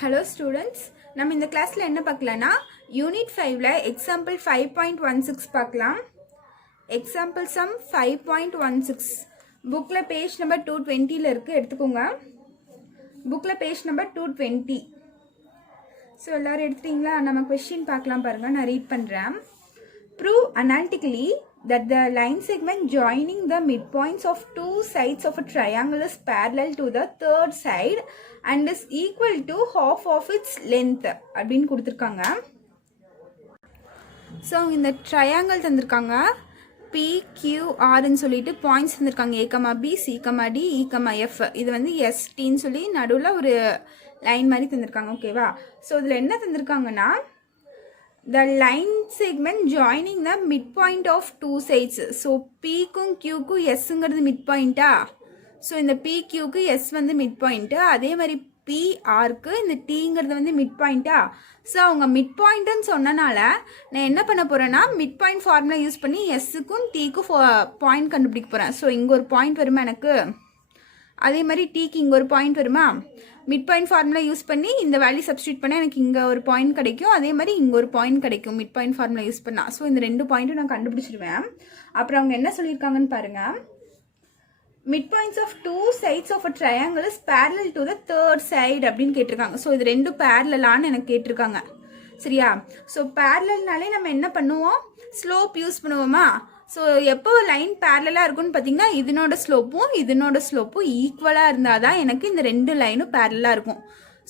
Hello students, நம்ம இந்த கிளாஸ்ல என்ன பார்க்கலாம்னா யூனிட் 5ல எக்ஸாம்பிள் 5.16 பார்க்கலாம். எக்ஸாம்பிள் சம் 5.16 புக்ல பேஜ் நம்பர் 220ல இருக்கு, எடுத்துக்கோங்க. புக்ல பேஜ் நம்பர் 220. ஸோ எல்லாரும் எடுத்துட்டீங்களா? நம்ம கொஸ்டின் பார்க்கலாம் பாருங்க, நான் ரீட் பண்றேன். Prove analytically that the line segment joining the midpoints of two sides of a triangle is parallel to the third side and is equal to half of its length அப்படின்னு கொடுத்துருக்காங்க. So இந்த triangle தந்திருக்காங்க, PQRன்னு சொல்லிட்டு points தந்திருக்காங்க, A, B, C, D, E, F. இது வந்து STன்னு சொல்லி நடுவில் ஒரு லைன் மாதிரி தந்திருக்காங்க, ஓகேவா? ஸோ இதில் என்ன தந்திருக்காங்கன்னா, the line segment joining the midpoint of two sides. So P-க்கும் Q-க்கும் S-ங்கிறது midpoint-ஆ? ஸோ இந்த PQ-க்கு S வந்து midpoint, அதே மாதிரி PR-க்கு இந்த T-ங்கிறது வந்து midpoint-ஆ? ஸோ அவங்க midpoint-ன்னு சொன்னனால நான் என்ன பண்ண போகிறேன்னா, midpoint ஃபார்முலா யூஸ் பண்ணி S-க்கும் T-க்கும் பாயிண்ட் கண்டுபிடிக்க போகிறேன். ஸோ இங்கே ஒரு பாயிண்ட் வருமா எனக்கு, அதே மாதிரி T-க்கு இங்கே ஒரு பாயிண்ட் வருமா? மிட் பாயிண்ட் ஃபார்முலா யூஸ் பண்ணி இந்த வேல்யூ சப்ஸ்டியூட் பண்ணால் எனக்கு இங்கே ஒரு பாயிண்ட் கிடைக்கும், அதே மாதிரி இங்கே ஒரு பாயிண்ட் கிடைக்கும் மிட் பாயிண்ட் ஃபார்முலா யூஸ் பண்ணால். ஸோ இந்த ரெண்டு பாயிண்ட்டும் நான் கண்டுபிடிச்சிருவேன். அப்புறம் அவங்க என்ன சொல்லியிருக்காங்கன்னு பாருங்கள், midpoints of two sides of a triangle is parallel to the third side அப்படின்னு கேட்டிருக்காங்க. ஸோ இது ரெண்டும் பேரலான்னு எனக்கு கேட்டிருக்காங்க, சரியா? ஸோ பேரலல்னாலே நம்ம என்ன பண்ணுவோம், ஸ்லோப் யூஸ் பண்ணுவோமா? ஸோ எப்போ லைன் பேரலாக இருக்குன்னு பார்த்தீங்கன்னா, இதனோட ஸ்லோப்பும் ஈக்குவலாக இருந்தால் தான் எனக்கு இந்த ரெண்டு லைனும் பேரலாக இருக்கும்.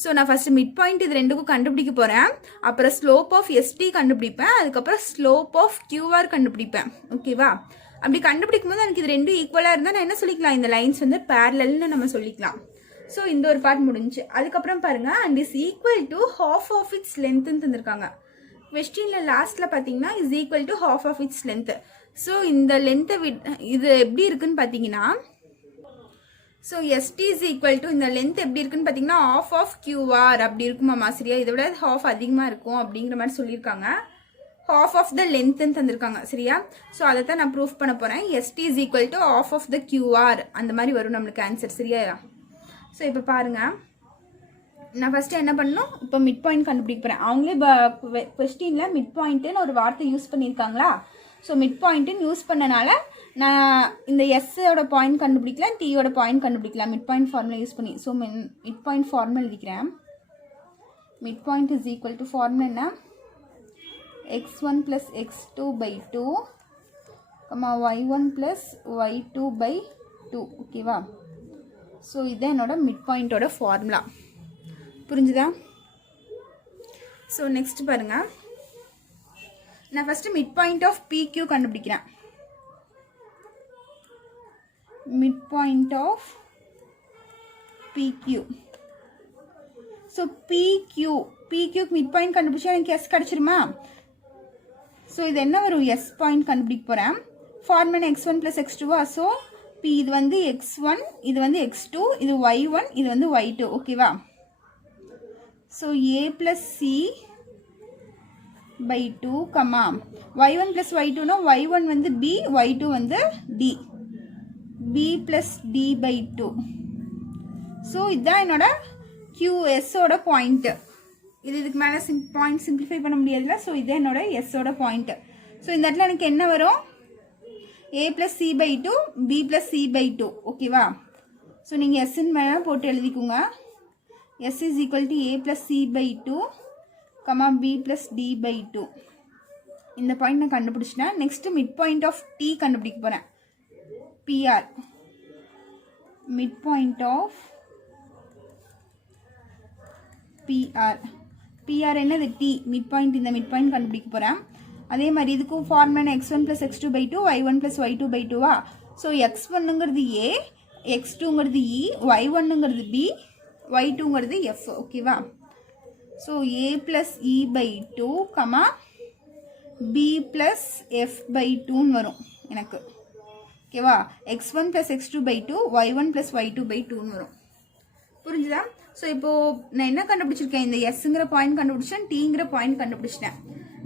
ஸோ நான் ஃபஸ்ட்டு மிட் பாயிண்ட் இது ரெண்டுக்கும் கண்டுபிடிக்க போகிறேன், அப்புறம் ஸ்லோப் ஆஃப் ST கண்டுபிடிப்பேன், அதுக்கப்புறம் ஸ்லோப் ஆஃப் QR கண்டுபிடிப்பேன், ஓகேவா? அப்படி கண்டுபிடிக்கும் போது எனக்கு இது ரெண்டும் ஈக்குவலாக இருந்தால் நான் என்ன சொல்லிக்கலாம், இந்த லைன்ஸ் வந்து பேரலல்னு நம்ம சொல்லிக்கலாம். ஸோ இந்த ஒரு பார்ட் முடிஞ்சு. அதுக்கப்புறம் பாருங்கள், and is equal to half of its லென்த்துன்னு தந்திருக்காங்க. கொஸ்டினில் லாஸ்ட்டில் பார்த்தீங்கன்னா is equal to half of its length. So இந்த லென்த்தை இது எப்படி இருக்குன்னு பார்த்தீங்கன்னா, so ST is equal to இந்த லென்த் எப்படி இருக்குன்னு பார்த்தீங்கன்னா ஆஃப் ஆஃப் QR அப்படி இருக்குமாம்மா, சரியா? இதை விட ஹாஃப் அதிகமாக இருக்கும் அப்படிங்கிற மாதிரி சொல்லியிருக்காங்க. ஹாஃப் ஆஃப் த லென்த்துன்னு தந்திருக்காங்க, சரியா? ஸோ அதை தான் நான் ப்ரூஃப் பண்ண போகிறேன். ST is equal to half of the QR அந்த மாதிரி வரும் நம்மளுக்கு ஆன்சர், சரியா? ஸோ இப்போ பாருங்கள், நான் ஃபஸ்ட்டு என்ன பண்ணணும், இப்போ மிட் பாயிண்ட் கண்டுபிடிக்க போகிறேன். அவங்களே கொஸ்டினில் மிட் பாயிண்ட்டுன்னு ஒரு வார்த்தை யூஸ் பண்ணியிருக்காங்களா? ஸோ மிட் பாயிண்ட்டுன்னு யூஸ் பண்ணனால நான் இந்த எஸ்ஸோட பாயிண்ட் கண்டுபிடிக்கலாம், டீயோட பாயிண்ட் கண்டுபிடிக்கலாம் மிட் பாயிண்ட் ஃபார்முலா யூஸ் பண்ணி. ஸோ மிட் பாயிண்ட் ஃபார்முலா எழுதிக்கிறேன். Mid point is equal to formula என்ன, x1 + x2/2, y1 + y2/2, ஓகேவா? ஸோ இதுதான் என்னோட மிட் பாயிண்டோட ஃபார்முலா, புரிஞ்சுதா? ஸோ நெக்ஸ்ட் பாருங்கள், நான் first mid point of PQ கண்டுபிடிக்கிறேன். Mid point of PQ. So PQக்கு மிட் பாயிண்ட் கண்டுபிடிச்சா எனக்கு S கிடச்சிருமா? ஸோ இது என்ன வரும், S பாயிண்ட் கண்டுபிடிக்க போகிறேன். Formula x1 + x2வா? ஸோ இது வந்து x1, இது வந்து x2, இது y1, இது வந்து y2, ஓகேவா? So A + C/2, y1 + y2னா y1 வந்து B, y2 வந்து D, B + D/2. ஸோ இதுதான் என்னோட QSஓட பாயிண்ட்டு. இதுக்கு மேலே பாயிண்ட் சிம்பிளிஃபை பண்ண முடியாதுல்ல. ஸோ இதுதான் என்னோட எஸ்ஸோட பாயிண்ட்டு. ஸோ இந்த இடத்துல எனக்கு என்ன வரும், A + C/2, B + C/2, ஓகேவா? ஸோ நீங்கள் எஸ்ன்னு மேலே போட்டு எழுதிக்கோங்க. S is equal to A + C/2, B + D/2. இந்த பாயிண்ட் நான் கண்டுபிடிச்சிட்டேன். Next mid point of T கண்டுபிடிக்க போகிறேன். PR, mid point of PR என்னது, T மிட் பாயிண்ட். இந்த மிட் பாயிண்ட் கண்டுபிடிக்க போகிறேன். அதே மாதிரி இதுக்கும் ஃபார்முலா x1 + x2/2, y1 + y2/2வா? ஸோ x1ங்கிறது A, x2ங்கிறது E, y1ங்கிறது B, y2ங்கிறது F, ஓகேவா? ஸோ A + E/2, B + F/2ன்னு வரும் எனக்கு, ஓகேவா? x1 + x2/2, y1 + y2/2ன்னு வரும், புரிஞ்சுதா? ஸோ இப்போது நான் என்ன கண்டுபிடிச்சிருக்கேன், இந்த எஸ்ங்கிற பாயிண்ட் கண்டுபிடிச்சேன், டீங்கிற பாயிண்ட் கண்டுபிடிச்சிட்டேன்.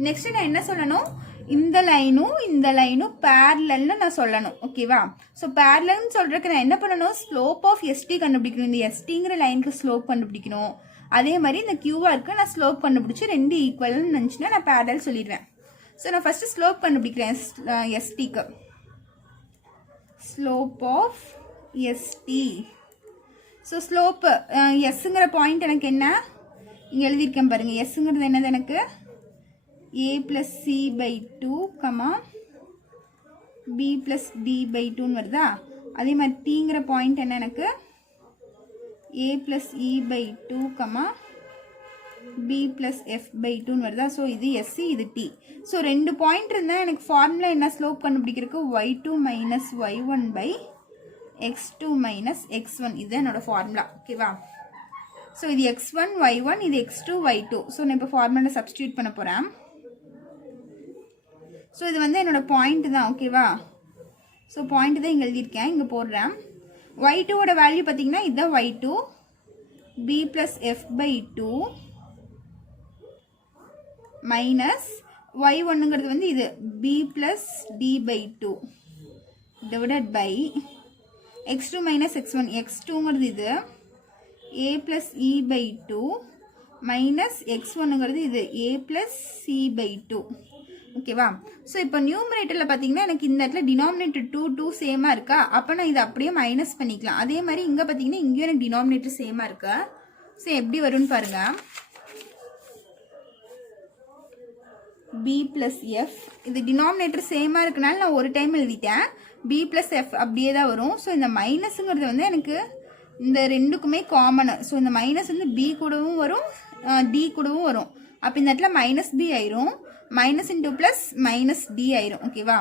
நெக்ஸ்ட்டு நான் என்ன சொல்லணும், இந்த லைனும் பேரலல்னு நான் சொல்லணும், ஓகேவா? ஸோ பேரலல்னு சொல்றதுக்கு நான் என்ன பண்ணணும், ஸ்லோப் ஆஃப் ST கண்டுபிடிக்கணும். இந்த STங்கிற லைனுக்கு ஸ்லோப் கண்டுபிடிக்கணும். அதே மாதிரி இந்த கியூஆருக்கு நான் ஸ்லோப் கண்டுபிடிச்சி ரெண்டு ஈக்குவல்னு நினச்சினா நான் பேரல் சொல்லிடுவேன். ஸோ நான் ஃபஸ்ட்டு ஸ்லோப் கண்டுபிடிக்கிறேன் எஸ்டிக்கு. Slope of ST. So slope எஸ்ஸுங்கிற பாயிண்ட் எனக்கு என்ன இங்கே எழுதியிருக்கேன் பாருங்கள். எஸ்ஸுங்கிறது என்னது எனக்கு a + c/2, b + d/2ன்னு வருதா. அதே மாதிரி tங்கிற பாயிண்ட் என்ன எனக்கு a + e/2, b + f/2ன்னு வருதா. ஸோ இது எஸ், இது டி. ஸோ ரெண்டு பாயிண்ட் இருந்தால் எனக்கு ஃபார்முலா என்ன ஸ்லோப் கண்டுபிடிக்கிறதுக்கு y2 - y1/x2 - x1. இதுதான் என்னோட ஃபார்முலா. ஓகேவா. ஸோ இது x1 y1, இது x2 y2. ஸோ நான் இப்போ ஃபார்முலா சப்ஸ்டியூட் பண்ண போகிறேன். ஸோ இது வந்து என்னோட பாயிண்ட் தான். ஓகேவா. ஸோ பாயிண்ட் தான் இங்கே எழுதியிருக்கேன், இங்கே போடுறேன். y2ஓட வேல்யூ பார்த்தீங்கன்னா இதுதான் y2, b + f/2 மைனஸ் y1ங்கிறது வந்து இது b + d/2 divided by x2 - x1. x2ங்கிறது இது a + e/2 மைனஸ் x1ங்கிறது இது a + c/2. ஓகேவா. ஸோ இப்போ நியூமரேட்டரில் பார்த்தீங்கன்னா எனக்கு இந்த இடத்துல டினாமினேட்டர் 2 சேமாக இருக்கா. அப்போ நான் இதை அப்படியே மைனஸ் பண்ணிக்கலாம். அதே மாதிரி இங்கே பார்த்தீங்கன்னா இங்கேயும் எனக்கு டினாமினேட்டர் சேமாக இருக்கா. ஸோ எப்படி வரும்னு பாருங்கள். b + f, இது டினாமினேட்டர் சேமாக இருக்கனால நான் ஒரு டைம் எழுதிட்டேன். b + f அப்படியே தான் வரும். ஸோ இந்த மைனஸுங்கிறது வந்து எனக்கு இந்த ரெண்டுக்குமே காமனு. ஸோ இந்த மைனஸ் வந்து b கூடவும் வரும், d கூடவும் வரும். அப்போ இந்த இடத்துல -b ஆயிரும். Minus into plus minus D ஆயிரும். ஓகேவா.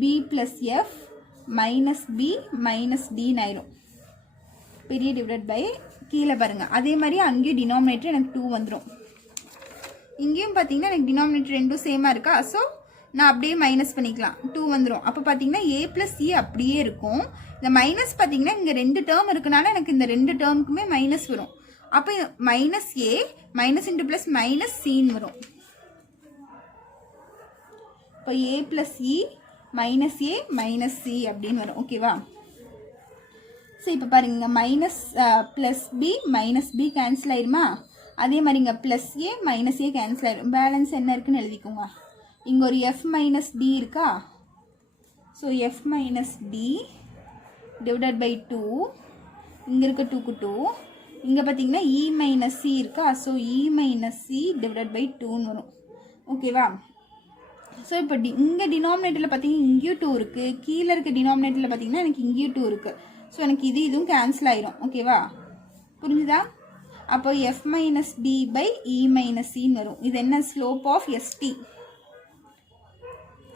b + f minus b minus டின்னு ஆயிரும். பெரிய டிவைடட் பை கீழே பாருங்கள். அதே மாதிரி அங்கேயும் டினாமினேட்டர் எனக்கு 2 வந்துடும். இங்கேயும் பார்த்தீங்கன்னா எனக்கு டினாமினேட்டர் ரெண்டும் சேமாக இருக்கா. ஸோ நான் அப்படியே மைனஸ் பண்ணிக்கலாம், 2 வந்துடும். அப்போ பார்த்தீங்கன்னா a + c அப்படியே இருக்கும். இந்த மைனஸ் பார்த்தீங்கன்னா இங்கே 2 டேர்ம் இருக்கனால எனக்கு இந்த 2 டேர்முக்குமே மைனஸ் வரும். அப்போ minus a minus into plus minus சின்னு வரும். இப்போ a + e minus a minus c அப்படின்னு வரும். ஓகேவா. ஸோ இப்போ பாருங்க, minus plus b minus b cancel ஆயிருமா. அதே மாதிரி இங்கே plus a minus a cancel ஆயிரும். பேலன்ஸ் என்ன இருக்குன்னு எழுதிக்கோங்க. இங்கே ஒரு f - d இருக்கா. So f - d divided by 2. இங்கே இருக்க 2க்கு 2. இங்கே பார்த்தீங்கன்னா e - c இருக்கா. So e - c divided by 2ன்னு வரும். ஓகேவா. ஸோ இப்போ இங்கே டினாமினேட்டரில் பார்த்தீங்கன்னா இங்கேயும் 2 இருக்குது. கீழே இருக்க டினாமினேட்டரில் பார்த்தீங்கன்னா எனக்கு இங்கேயும் 2 இருக்குது. ஸோ எனக்கு இதுவும் கேன்சல் ஆயிரும். ஓகேவா. புரிஞ்சுதா. அப்போ f - d பை e - cன்னு வரும். இது என்ன slope of st.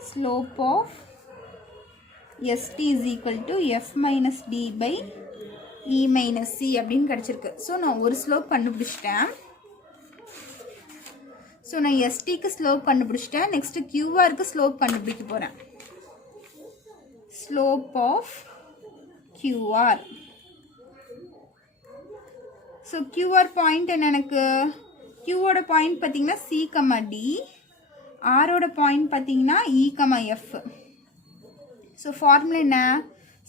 Slope of st is equal to f - d by e - c அப்படின்னு கிடச்சிருக்கு. ஸோ நான் ஒரு ஸ்லோப் கண்டுபிடிச்சிட்டேன். ஸோ நான் எஸ்டிக்கு ஸ்லோப் கண்டுபிடிச்சிட்டேன். நெக்ஸ்ட்டு கியூஆருக்கு ஸ்லோப் கண்டுபிடிக்க போகிறேன். Slope of QR. So QR point என்ன எனக்கு, கியூவோட பாயிண்ட் பார்த்தீங்கன்னா சி, டி. ஆரோட பாயிண்ட் பார்த்தீங்கன்னா இ, எஃப். ஸோ ஃபார்முலா என்ன,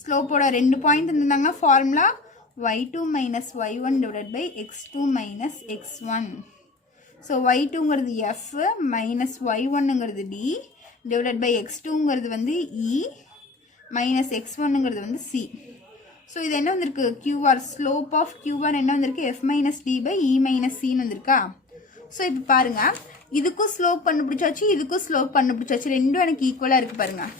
ஸ்லோப்போட 2 பாயிண்ட் இருந்தாங்க. Formula y2 - y1 divided by x2 - x1. So y2ங்கிறது f மைனஸ் y1ங்கிறது d டிவைடட் பை x2ங்கிறது வந்து e மைனஸ் x1ங்கிறது வந்து c. ஸோ இது என்ன வந்திருக்கு, QR. ஸ்லோப் ஆஃப் QR என்ன வந்திருக்கு, f - d பை e - cன்னு வந்திருக்கா. ஸோ இப்போ பாருங்கள், இதுக்கும் ஸ்லோப் கண்டுபிடிச்சாச்சு, இதுக்கும் ஸ்லோப் கண்டுபிடிச்சாச்சு. ரெண்டும் எனக்கு ஈக்குவலாக இருக்குது பாருங்கள்.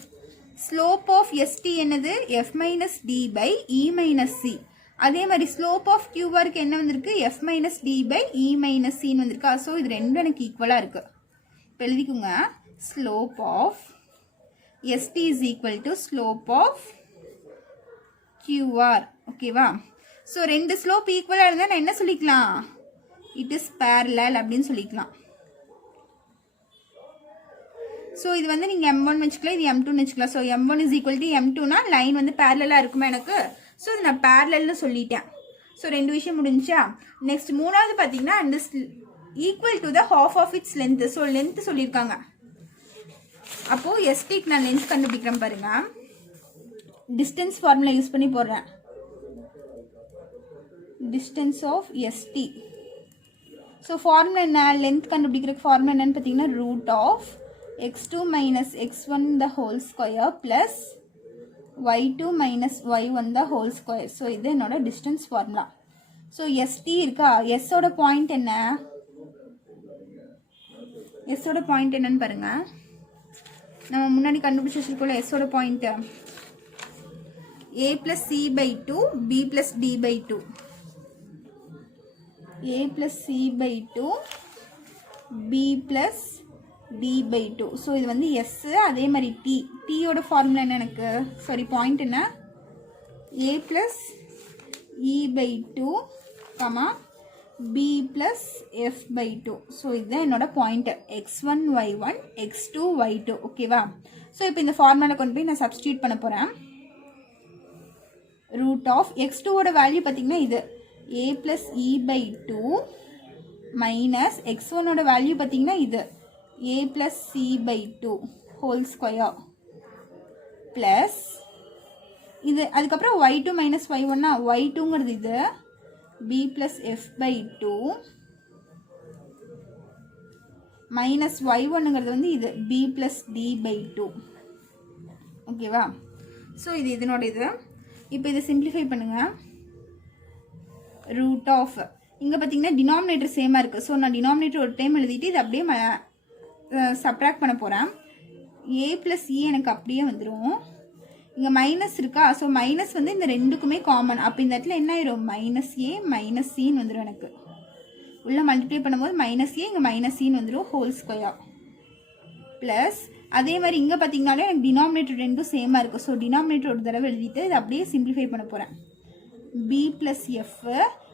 ஸ்லோப் ஆஃப் ST என்னது, f - d by e - c. அதே மாதிரி ஸ்லோப் ஆஃப் கியூஆருக்கு என்ன வந்திருக்கு, f - d பை e - cன்னு வந்திருக்கா. ஸோ இது ரெண்டும் எனக்கு ஈக்குவலாக இருக்குது. இப்போ எழுதிக்கோங்க, slope of ST is equal to slope of QR. ஓகேவா. ஸோ ரெண்டு ஸ்லோப் ஈக்குவலாக இருந்தால் நான் என்ன சொல்லிக்கலாம், இட் இஸ் பேரலல் அப்படின்னு சொல்லிக்கலாம். ஸோ இது வந்து நீங்கள் M1 வச்சுக்கலாம், இது M2 வச்சுக்கலாம். So M1 is equal to M2னா லைன் வந்து பேரலாக இருக்குமா எனக்கு. ஸோ இது நான் பேரலல்னு சொல்லிட்டேன். ஸோ ரெண்டு விஷயம் முடிஞ்சா. நெக்ஸ்ட் மூணாவது பார்த்தீங்கன்னா and equal to the half of its length. So length சொல்லியிருக்காங்க. அப்போது எஸ்டிக்கு நான் லென்த் கண்டுபிடிக்கிறேன் பாருங்கள். டிஸ்டன்ஸ் ஃபார்முலா யூஸ் பண்ணி போடுறேன். distance of ST. So formula என்ன, லென்த் கண்டுபிடிக்கிறதுக்கு ஃபார்முலா என்னன்னு பார்த்தீங்கன்னா root of x2 minus x1 the whole square plus y2 minus y1 the whole square. So இது என்னோட டிஸ்டன்ஸ் ஃபார்முலா. ஸோ எஸ்டி இருக்கா, எஸ்ஸோட பாயிண்ட் என்ன, எஸ்ஸோட பாயிண்ட் என்னன்னு பாருங்க. நம்ம முன்னாடி கண்டுபிடிச்சி வச்சிருக்கோம்ல எஸ்ஸோட point a plus c by 2 b plus d by 2, a plus c by 2 b plus d by 2. So இது வந்து எஸ், அதே மாதிரி டி, டீயோட ஃபார்முலா என்ன எனக்கு, சாரி பாயிண்ட் என்ன, a plus e by 2 comma b plus f by 2. So இதுதான் என்னோட point x1 y1 x2 y2. ஓகேவா. ஸோ இப்போ இந்த ஃபார்முலாவில் கொண்டு போய் நான் சப்ஸ்டியூட் பண்ண போகிறேன். ரூட் ஆஃப் x2 ஓட வேல்யூ பார்த்தீங்கன்னா இது a plus e by 2 minus x1 ஓட வேல்யூ பார்த்தீங்கன்னா இது a plus c by 2 whole square plus இது அதுக்கப்புறம் y2 மைனஸ் y1னா y2ங்கிறது இது b plus f by 2 minus y1ங்கிறது வந்து இது b plus d by 2. ஓகேவா. ஸோ இது இதனோட இது. இப்போ இதை சிம்பிளிஃபை பண்ணுங்க. ரூட் ஆஃப் இங்கே பார்த்தீங்கன்னா டினாமினேட்டர் சேமாக இருக்குது. ஸோ நான் டினாமினேட்டர் ஒரு டைம் எழுதிட்டு இது அப்படியே சப்ராக்ட் பண்ண போகிறேன். a ப்ளஸ் இ எனக்கு அப்படியே வந்துடும். இங்கே மைனஸ் இருக்கா, ஸோ மைனஸ் வந்து இந்த ரெண்டுக்குமே காமன். அப்போ இந்த இடத்துல என்ன ஆயிரும், மைனஸ் ஏ மைனஸ் சின்னு வந்துடும். எனக்கு உள்ள மல்டிப்ளை பண்ணும்போது மைனஸ் ஏ, இங்கே மைனஸ் சின்னு வந்துடும் ஹோல் ஸ்கொயர் ப்ளஸ் அதே மாதிரி இங்கே பார்த்தீங்கனாலே எனக்கு டினாமினேட்டர் ரெண்டும் சேமாக இருக்குது. ஸோ டினாமினேட்டர் ஒரு தடவை எழுதிட்டு இதை அப்படியே சிம்பிளிஃபை பண்ண போகிறேன். பி ப்ளஸ் எஃப்,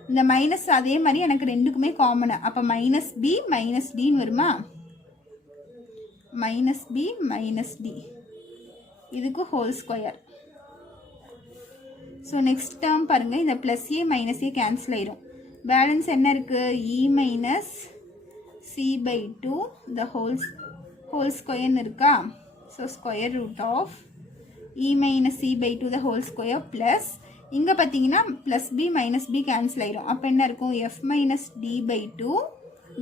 இந்த மைனஸ் அதே மாதிரி எனக்கு ரெண்டுக்குமே காமனு. அப்போ மைனஸ் பி மைனஸ் டின்னு வருமா, மைனஸ் பி மைனஸ் டி, இதுக்கு whole square. So next term பாருங்கள், இந்த plus a minus a cancel ஆயிரும். பேலன்ஸ் என்ன இருக்குது, e minus c by 2 the whole ஸ்கொயர்னு இருக்கா. So square root of e minus c by 2 the whole square plus இங்கே பார்த்தீங்கன்னா plus b minus b cancel ஆயிரும். அப்போ என்ன இருக்கும், f minus d by 2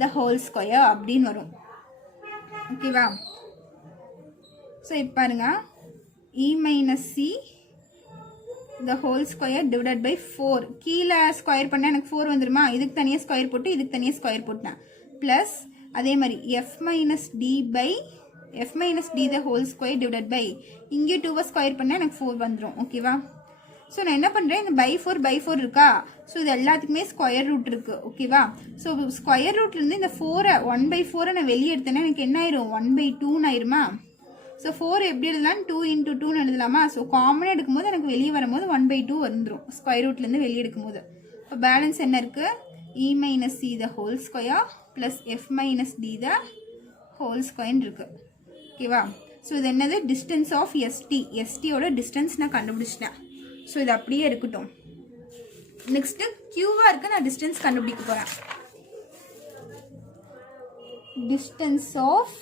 the whole square அப்படின்னு வரும். ஓகேவா. ஸோ இப்போ பாருங்க, e minus c the whole square divided by 4. கீழே ஸ்கொயர் பண்ணால் எனக்கு 4 வந்துருமா, இதுக்கு தனியாக ஸ்கொயர் போட்டு இதுக்கு தனியாக ஸ்கொயர் போட்டேன் ப்ளஸ் அதே மாதிரி f minus d by f minus d the whole square divided by இங்கே 2 ஸ்கொயர் பண்ணால் எனக்கு 4 வந்துடும். ஓகேவா. ஸோ நான் என்ன பண்ணுறேன், இந்த பை 4 இருக்கா, ஸோ இது எல்லாத்துக்குமே ஸ்கொயர் ரூட் இருக்குது. ஓகேவா. ஸோ ஸ்கொயர் ரூட்லேருந்து இந்த 4 1/4 நான் வெளியே எடுத்தேன்னா எனக்கு என்ன ஆயிரும், 1/2 ஆயிருமா. ஸோ 4 எப்படி எழுதலாம், 2 × 2ன்னு எழுதலாமா. ஸோ காமனாக எடுக்கும்போது எனக்கு வெளியே வரும்போது 1/2 வந்துடும் ஸ்கொயர் ரூட்லேருந்து வெளியே எடுக்கும்போது. இப்போ பேலன்ஸ் என்ன இருக்குது, e minus c the whole square plus f minus d the whole ஸ்கொயர்னு இருக்குது. ஓகேவா. ஸோ இது என்னது, டிஸ்டன்ஸ் ஆஃப் எஸ்டி, எஸ்டியோட டிஸ்டன்ஸ் நான் கண்டுபிடிச்சிட்டேன். ஸோ இது அப்படியே இருக்கட்டும். நெக்ஸ்ட்டு கியூஆருக்கு நான் டிஸ்டன்ஸ் கண்டுபிடிக்க போகிறேன். Distance of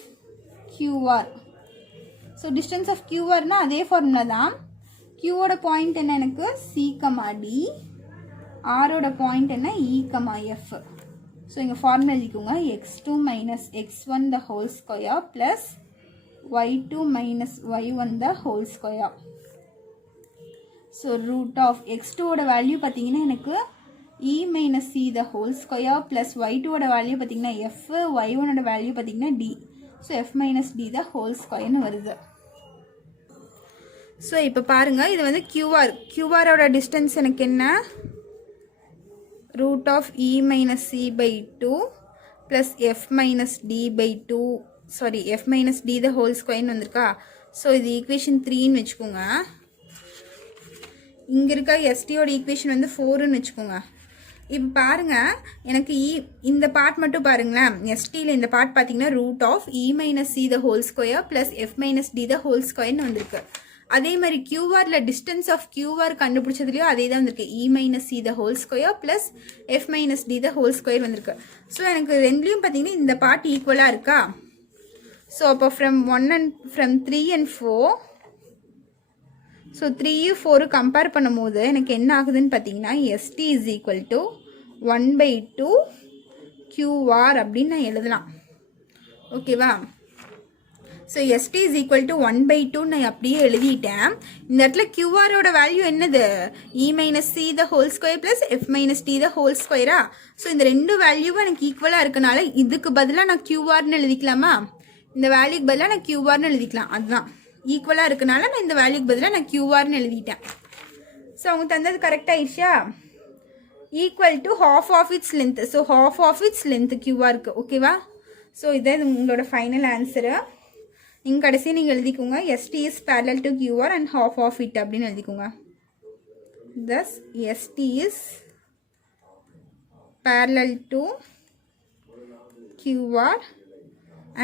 QR. So distance of கியூஆர்னால் அதே ஃபார்முலா தான். கியூவோட பாயிண்ட் என்ன எனக்கு, சி கமா டி, ஆரோட பாயிண்ட் என்ன, இ கமா எஃப். ஸோ இங்கே ஃபார்முலா எழுதிக்கோங்க, x2 minus x1 the whole square plus y2 minus y1 the whole square. So root of x2ஓட வேல்யூ பார்த்தீங்கன்னா எனக்கு e minus c the whole square plus y2ஓட value பார்த்தீங்கன்னா f, y1ஓட value பார்த்தீங்கன்னா d. So f minus d the whole ஸ்கொயர்னு வருது. So இப்போ பாருங்கள், இது வந்து கியூஆரோட டிஸ்டன்ஸ் எனக்கு என்ன, root of e minus c by 2 plus f minus d by 2, sorry f minus d the whole square வந்திருக்கா. ஸோ இது ஈக்குவேஷன் 3ன்னு வச்சுக்கோங்க. இங்கே இருக்க எஸ்டியோட ஈக்குவேஷன் வந்து 4ன்னு வச்சுக்கோங்க. இப்போ பாருங்கள், எனக்கு இந்த பார்ட் மட்டும் பாருங்களேன், எஸ்டியில் இந்த பார்ட் பார்த்தீங்கன்னா root of e minus c the whole square plus f minus d the whole ஸ்கொயர்னு வந்திருக்கு. அதே மாதிரி கியூஆரில் டிஸ்டன்ஸ் ஆஃப் கியூஆர் கண்டுபிடிச்சதுலையும் அதே தான் வந்திருக்கு, e minus c the whole square plus f minus d the whole square வந்திருக்கு. ஸோ எனக்கு ரெண்டுலேயும் பார்த்தீங்கன்னா இந்த பார்ட் ஈக்குவலாக இருக்கா. ஸோ அப்போ ஃப்ரம் 3 and 4, ஸோ 3 4 கம்பேர் பண்ணும்போது எனக்கு என்ன ஆகுதுன்னு பார்த்தீங்கன்னா ST is equal to 1/2 QR அப்படின்னு நான் எழுதலாம். ஓகேவா? So ST is equal to 1/2 நான் அப்படியே எழுதிட்டேன். இந்த இடத்துல QRோட வேல்யூ என்னது? E minus C the whole square plus F minus T the whole ஸ்கொயரா? ஸோ இந்த ரெண்டு வேல்யூவும் எனக்கு ஈக்குவலாக இருக்கனால இதுக்கு பதிலாக நான் QRன்னு எழுதிக்கலாமா? இந்த வேல்யூக்கு பதிலாக நான் QRன்னு எழுதிக்கலாம். அதுதான் ஈக்குவலாக இருக்கனால நான் இந்த வேல்யூக்கு பதிலாக நான் QRன்னு எழுதிட்டேன். ஸோ அவங்க தந்தது கரெக்டாகிடுச்சா? Equal to half of its length. So half of its length QRக்கு. ஓகேவா? ஸோ இதே உங்களோட ஃபைனல் ஆன்சரு. நீங்கள் கடைசி நீங்கள் எழுதிக்கோங்க ST is parallel to QR and half of it அப்படின்னு எழுதிக்கோங்க. thus ST is parallel to QR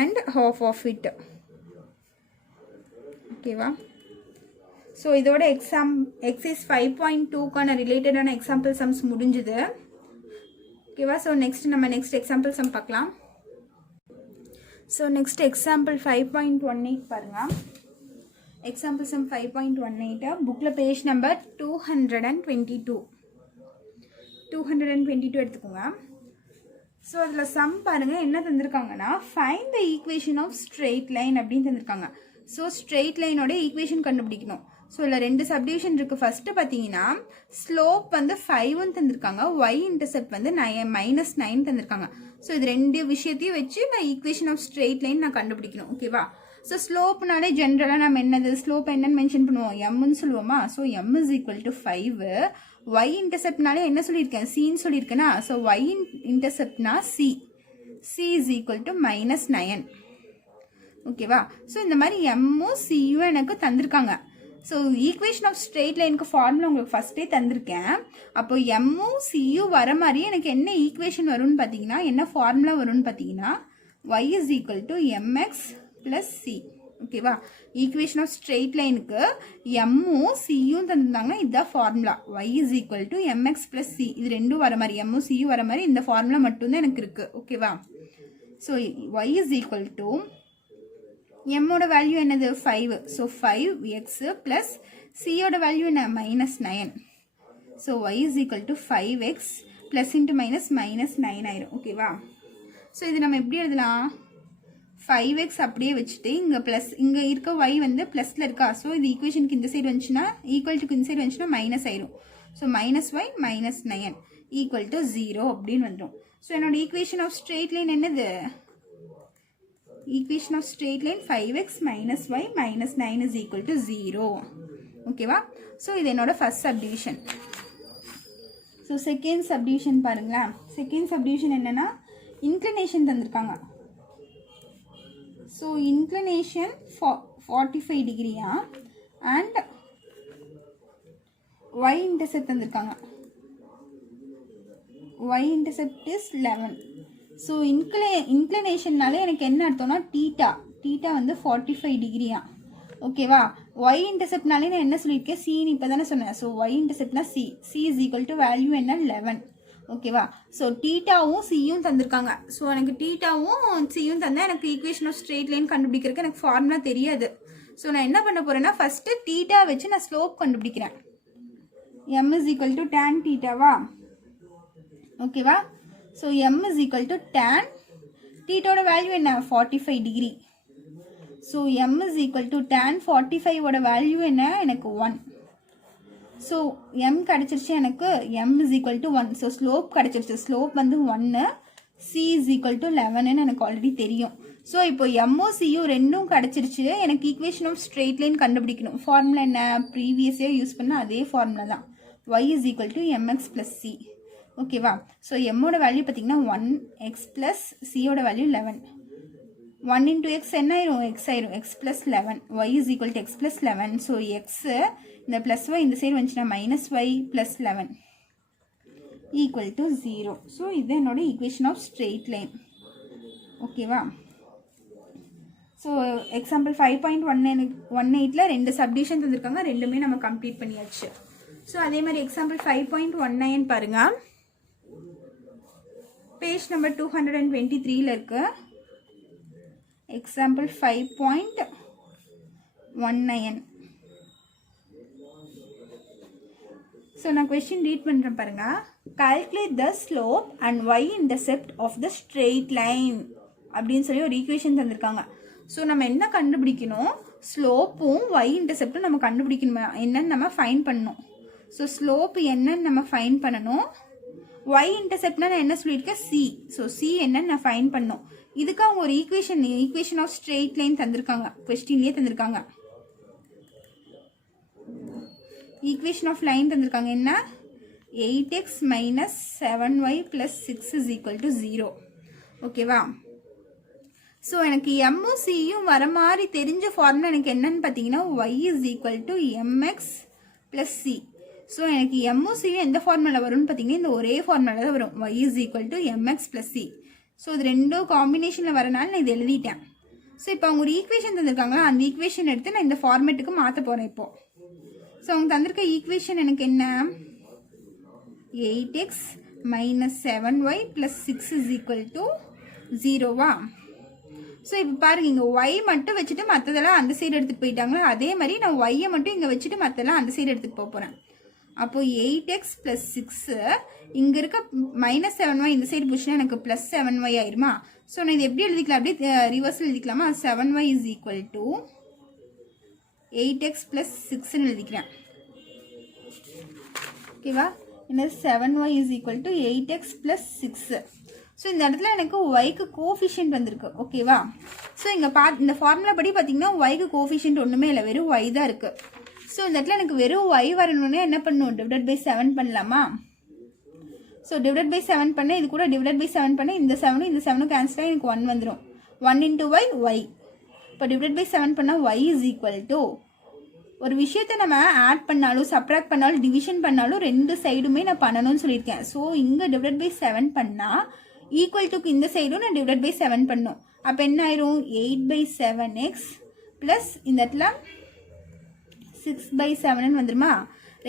and half of it. ஓகேவா? ஸோ இதோட எக்ஸைஸ் 5.2க்கான ரிலேட்டடான எக்ஸாம்பிள் சம்ஸ் முடிஞ்சுது. ஓகேவா? ஸோ நெக்ஸ்ட் எக்ஸாம்பிள் சம் பார்க்கலாம். ஸோ நெக்ஸ்ட் எக்ஸாம்பிள் 5.18 பாருங்கள். எக்ஸாம்பிள் சம் 5.18 புக்கில் பேஜ் நம்பர் 222 எடுத்துக்கோங்க. ஸோ அதில் சம் பாருங்கள் என்ன தந்திருக்காங்கன்னா, find the equation of straight line அப்படின்னு தந்திருக்காங்க. ஸோ ஸ்ட்ரெயிட் லைனோட ஈக்குவேஷன் கண்டுபிடிக்கணும். ஸோ இதில் ரெண்டு சப்டிவிஷன் இருக்குது. ஃபஸ்ட்டு பார்த்தீங்கன்னா ஸ்லோப் வந்து 5 தந்திருக்காங்க, y இன்டர்செப்ட் வந்து -9 தந்திருக்காங்க. ஸோ இது ரெண்டு விஷயத்தையும் வச்சு நான் ஈக்குவேஷன் ஆஃப் ஸ்ட்ரெயிட் லைன் நான் கண்டுபிடிக்கணும். ஓகேவா? ஸோ ஸ்லோப்னாலே ஜென்ரலாக நம்ம என்னது ஸ்லோப் என்னன்னு மென்ஷன் பண்ணுவோம்? எம்னு சொல்லுவோமா? So m is equal to 5. y இன்டர்செப்ட்னாலே என்ன சொல்லியிருக்கேன்? சின்னு சொல்லியிருக்கேன்னா, ஸோ y இன்டர்செப்ட்னா c இஸ் ஈக்குவல் டு -9. ஓகேவா? ஸோ இந்த மாதிரி எம்மும் சியும் எனக்கு தந்திருக்காங்க. ஸோ ஈக்குவேஷன் ஆஃப் ஸ்ட்ரெயிட் லைனுக்கு ஃபார்முலா உங்களுக்கு ஃபஸ்ட்டே தந்திருக்கேன். அப்போ எம்மும் சியும் வர மாதிரி எனக்கு என்ன ஈக்குவேஷன் வரும்னு பார்த்தீங்கன்னா, என்ன ஃபார்முலா வரும்னு பார்த்தீங்கன்னா, y is equal to mx plus C. ஓகேவா? ஈக்குவேஷன் ஆஃப் ஸ்ட்ரெயிட் லைனுக்கு எம்மும் சியும் தந்திருந்தாங்க. இதுதான் formula. y is equal to mx plus C. இது ரெண்டும் வர மாதிரி, எம்மும் சியும் வர மாதிரி இந்த ஃபார்முலா மட்டும்தான் எனக்கு இருக்குது. ஓகேவா? So y is equal to எம்மோட வேல்யூ என்னது? 5. ஸோ 5x ப்ளஸ் சியோட வேல்யூ என்ன? -9. So y is equal to 5x plus into -9 ஆயிரும். ஓகேவா? ஸோ இது நம்ம எப்படி எழுதலாம்? 5x அப்படியே வச்சுட்டு இங்கே ப்ளஸ், இங்கே இருக்க y வந்து ப்ளஸில் இருக்கா? ஸோ இது ஈக்குவேஷனுக்கு இந்த சைடு வந்துச்சுன்னா, ஈக்குவல் டுக்கு இந்த சைடு வந்துச்சுன்னா மைனஸ் ஆயிரும். ஸோ -y -9 ஈக்குவல் டு 0 அப்படின்னு வந்துடும். ஸோ என்னோட ஈக்குவேஷன் ஆஃப் ஸ்ட்ரெயிட் லைன் என்னது? Equation of straight line 5x -y -9 is equal to 0. ஓகேவா? ஸோ இது என்னோட first subdivision. So second subdivision பாருங்களேன். செகண்ட் சப்டிவிஷன் என்னன்னா, இன்க்ளினேஷன் தந்திருக்காங்க. ஸோ இன்க்ளினேஷன் 45 டிகிரியா அண்ட் y இன்டர்செப்ட் தந்திருக்காங்க. y intercept is 11. ஸோ இன்க்ளினேஷன்னாலே எனக்கு என்ன அர்த்தம்னா டீட்டா வந்து 45 டிகிரியா. ஓகேவா? y இன்டர்செப்ட்னாலே நான் என்ன சொல்லியிருக்கேன்? சின்னு இப்போ தானே சொன்னேன். ஸோ y இன்டர்செப்ட்னா c is equal to value என்ன? 11. ஓகேவா? ஸோ டீட்டாவும் சியும் தந்திருக்காங்க. ஸோ எனக்கு டீட்டாவும் சியும் தந்தால் எனக்கு ஈக்குவேஷன் ஆஃப் ஸ்ட்ரெயிட் லைன் கண்டுபிடிக்கிறதுக்கு எனக்கு ஃபார்முலா தெரியாது. ஸோ நான் என்ன பண்ண போகிறேன்னா, ஃபஸ்ட்டு டீட்டா வச்சு நான் ஸ்லோப் கண்டுபிடிக்கிறேன். m is equal to tan டீட்டாவா? ஓகேவா? So m is equal to tan டீட்டோட வேல்யூ என்ன? 45 degree. So m is equal to tan 45ஓட வேல்யூ என்ன? எனக்கு 1. ஸோ m கிடச்சிருச்சு எனக்கு. m is equal to 1. So slope கிடச்சிருச்சு. ஸ்லோப் வந்து 1. c இஸ் ஈக்குவல் டு 11ன்னு எனக்கு ஆல்ரெடி தெரியும். ஸோ இப்போ எம்மும் சியும் ரெண்டும் கிடச்சிருச்சு. எனக்கு ஈக்குவேஷன் ஆஃப் ஸ்ட்ரெயிட் லைன் கண்டுபிடிக்கணும். ஃபார்முலா என்ன? ப்ரீவியஸாக யூஸ் பண்ண அதே ஃபார்முலா தான். y is equal to mx plus C. ஓகேவா? ஸோ எம்மோட வேல்யூ பார்த்தீங்கன்னா 1x ப்ளஸ் சியோட வேல்யூ 11. 1 into x என்ன ஆயிரும்? x ஆயிரும். x plus 11. y is equal to x plus 11. So x இந்த ப்ளஸ் y இந்த சைடு வந்துச்சுன்னா -y plus 11 equal to 0. So இது என்னோட ஈக்குவேஷன் ஆஃப் ஸ்ட்ரெயிட் லைன். ஓகேவா? ஸோ எக்ஸாம்பிள் 5.18ல் ரெண்டு சப்டிவிஷன் தந்திருக்காங்க. ரெண்டுமே நம்ம கம்ப்ளீட் பண்ணியாச்சு. ஸோ அதே மாதிரி எக்ஸாம்பிள் 5.19 பாருங்கள். பேஜ் நம்பர் 223ல் இருக்கு. எக்ஸாம்பிள் 5.19 ஸோ நான் கொஸ்டின் ரீட் பண்ணுறேன் பாருங்கள். Calculate the slope and y intercept of the straight line அப்படின்னு சொல்லி ஒரு ஈக்குவேஷன் தந்திருக்காங்க. ஸோ நம்ம என்ன கண்டுபிடிக்கணும், ஸ்லோப்பும் ஒய் இன்டர்செப்டும் நம்ம கண்டுபிடிக்கணும், என்னன்னு நம்ம ஃபைன் பண்ணணும். ஸோ ஸ்லோப்பு என்னன்னு நம்ம ஃபைன் பண்ணணும், ஒய் இன்டர்செப்ட்னா நான் என்ன சொல்லியிருக்கேன், சி. ஸோ சி என்னன்னு நான் ஃபைன் பண்ணணும். இதுக்கு அவங்க ஒரு ஈக்குவேஷன் ஆஃப் ஸ்ட்ரெயிட் லைன் தந்திருக்காங்க, கொஸ்டின்லேயே தந்திருக்காங்க. ஈக்குவேஷன் ஆஃப் லைன் தந்திருக்காங்க என்ன, 8x minus 7y plus 6 is equal to 0. ஓகேவா. ஸோ எனக்கு எம்மும் சியும் வர மாதிரி தெரிஞ்ச ஃபார்முலா எனக்கு என்னன்னு பார்த்தீங்கன்னா y is equal to mx plus c. So எனக்கு எம்மும் சியும் எந்த ஃபார்முலா வரும்னு பார்த்தீங்கன்னா இந்த ஒரே ஃபார்முலா தான் வரும், y is equal to mx plus c. So இது ரெண்டும் காம்பினேஷனில் வரனால நான் இது எழுதிட்டேன். ஸோ இப்போ அவங்க ஒரு ஈக்குவேஷன் தந்திருக்காங்க, அந்த ஈக்குவேஷன் எடுத்து நான் இந்த ஃபார்மேட்டுக்கு மாற்ற போகிறேன் இப்போ. ஸோ அவங்க தந்திருக்க ஈக்குவேஷன் எனக்கு என்ன, 8x minus 7y plus 6 is equal to 0வா. So இப்போ பாருங்க, இங்கே ஒய் மட்டும் வச்சுட்டு மற்றதெல்லாம் அந்த சைடு எடுத்துகிட்டு போயிட்டாங்களா, அதே மாதிரி நான் ஒய்யை மட்டும் இங்கே வச்சுட்டு மற்றெல்லாம் அந்த சைடு எடுத்துகிட்டு போக போகிறேன். அப்போது 8x plus 6 இங்கே இருக்க -7y இந்த சைடு போச்சுன்னா எனக்கு +7y ஆயிருமா. ஸோ நான் இது எப்படி எழுதிக்கலாம், அப்படியே ரிவர்ஸில் எழுதிக்கலாமா, 7y is equal to 8x plus 6ன்னு எழுதிக்கிறேன். ஓகேவா, என்னது 7y is equal to 8x plus 6. So இந்த இடத்துல எனக்கு ஒய்க்கு கோஃபிஷியன்ட் வந்திருக்கு. ஓகேவா. ஸோ இங்கே இந்த ஃபார்முலா படி பார்த்தீங்கன்னா ஒய்க்கு கோஃபிஷியன்ட் ஒன்றுமே இல்லை, வெறும் ஒய் தான் இருக்குது. ஸோ இந்த இடத்துல எனக்கு வெறும் ஒய் வரணுன்னே என்ன பண்ணணும், டிவைடட் பை 7 பண்ணலாமா. ஸோ டிவைடட் பை 7 பண்ண, இது கூட டிவைடட் பை 7 பண்ண, இந்த 7 இந்த 7 கேன்சல் ஆகி எனக்கு 1 வந்துடும். 1 into y ஒய். இப்போ டிவைடட் பை 7 பண்ணால் ஒய் இஸ் ஈக்குவல் டு, ஒரு விஷயத்தை நம்ம ஆட் பண்ணாலும் சப்ராக்ட் பண்ணாலும் டிவிஷன் பண்ணாலும் ரெண்டு சைடுமே நான் பண்ணணும்னு சொல்லியிருக்கேன். ஸோ இங்கே டிவைட் பை 7 பண்ணால் ஈக்குவல் டுக்கு இந்த சைடும் நான் டிவைட் பை 7 பண்ணும். அப்போ என்ன ஆயிரும், 8/7x ப்ளஸ் இந்த இடத்துல 6/7 வந்துருமா.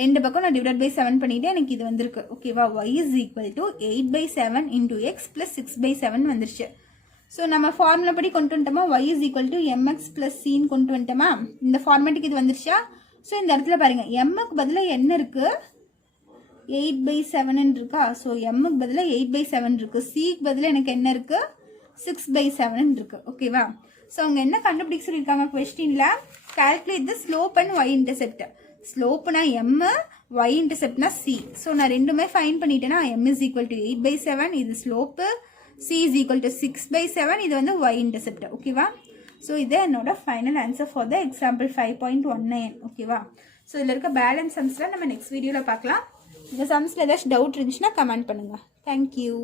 ரெண்டு பக்கம் நான் டிவைட் பை 7 பண்ணிவிட்டு எனக்கு இது வந்திருக்கு. ஓகேவா, y is equal to 8/7 into x plus 6/7 வந்துருச்சு. ஸோ நம்ம ஃபார்முலா படி கொண்டு வந்துட்டோமா, y is equal to mx plus சின்னு கொண்டு வந்துட்டோமா, இந்த ஃபார்மேட்டுக்கு இது வந்துருச்சா. ஸோ இந்த இடத்துல பாருங்கள், எம்முக்கு பதிலாக என்ன இருக்குது, 8/7 இருக்கா. ஸோ எம்முக்கு பதிலாக 8/7 இருக்குது, சிக்கு பதிலாக எனக்கு என்ன இருக்குது, 6/7 இருக்குது. ஓகேவா. ஸோ அவங்க என்ன கண்டுபிடிக்க சொல்லியிருக்காங்க கொஸ்டினில், calculate the slope and y intercept. ஸ்லோப்னா எம், ஒய் இன்டர்செப்ட்னா சி. ஸோ நான் ரெண்டுமே ஃபைன் பண்ணிட்டேன்னா எம் இஸ் ஈக்குவல் டு 8/7, இது slope, C is equal to 6/7, இது வந்து ஒய் இன்டர்செப்ட். ஓகேவா. ஸோ இது என்னோட final answer for the example 5.19. ஓகேவா. ஸோ இதில் இருக்க பேலன்ஸ் சம்ஸ்லாம் நம்ம நெக்ஸ்ட் வீடியோவில் பார்க்கலாம். இந்த சம்ஸில் ஏதாச்சும் டவுட் இருந்துச்சுன்னா கமெண்ட் பண்ணுங்கள். தேங்க்யூ.